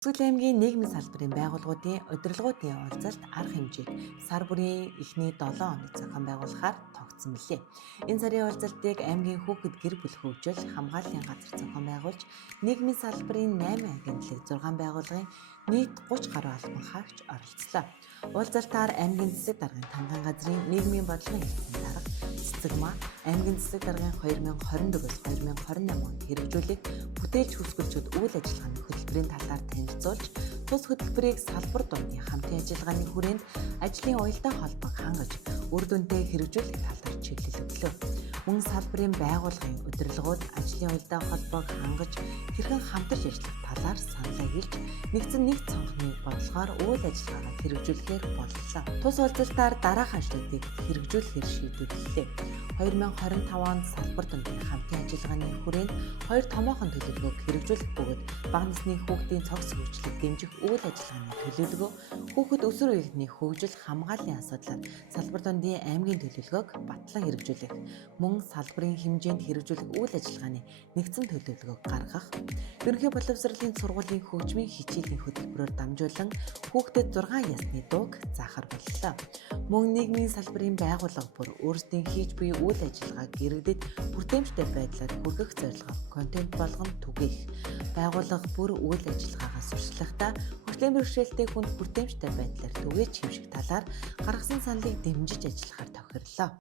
Төгсгөл аймгийн нийгмийн салбарын байгууллагуудын удирдлагуудын уулзалт арга хэмжээг сар бүрийн эхний 7 хоног зохион байгуулахаар тогтсон билээ. Энэ сарын уулзалтыг аймгийн хүүхэд гэр бүл хөгжил хамгааллын газар зохион байгуулж, нийгмийн салбарын 8 агентлаг 6 байгууллагын нийт 30 гаруй албан хаагч оролцлоо. Уулзалтаар аймгийн засаг даргын тамгын газрын нийгмийн бодлогын эрхтний дарга Цэцэгмаа аймгийн засаг даргын 2024-2028 онд хэрэгжүүлэх бүтээлч хүсгэлчүүд үйл ажиллагааны хөтөлбөрийн талаар танилцуулж, тус хөтөлбөрийг салбар дундын хамтын ажиллагааны хүрээнд ажлын уялдаа холбоог хангаж, үр дүнтэй хэрэгжүүлэх талаар чиглэл өглөө. Мөн салбарын байгууллагын удирдлагууд ажлын уялдаа холбоог хангаж, хэрхэн хамтарч ажиллах талаар саналаа хэлж, нэгдсэн нэг цонхны бодлогоор үйл ажиллагаагаа хэрэгжүүлэхээр боллоо. Тус уулзалтаар дараах ажлуудыг хэрэгжүүлэхээр шийдвэрлэлээ. 2025 онд салбар дундын хамтын ажиллагааны хүрээнд 2 томоохон төлөвлөгөөг хэрэгжүүлэх бөгөөд бага насны хүүхдийн цогц хөгжлийг дэмжих үйл ажиллагааны төлөвлөгөө, хүүхэд өсвөр үеийнхний хөгжил хамгааллын асуудлаар салбар дундын аймгийн төлөвлөгөөг батлан хэрэгжүүлэх, мөн салбарын хэмжээнд хэрэгжүүлэх үйл ажиллагааны нэгдсэн төлөвлөгөөг гаргах, ерөнхий боловсролын сургуулийн хөгжмийн хичээлийн хөтөлбөрөөр дамжуулан хүүхдэд 6 ясны дууг заахар боллоо. Мөн нийгмийн салбарын байгууллага бүр өөрсдийн хийж буй үйл ажиллагааг иргэдэд бүртээмжтэй байдлаар хүргэх зорилгоор контент болгон түгээх, байгууллага бүр үйл ажиллагаагаа сурчлахдаа хөтөлбөрийн бэрхшээлтэй хүнд бүртээмжтэй байдлаар түгээж хэмжих талаар гаргасан саналыг дэмжиж ажиллахаар тохирлоо.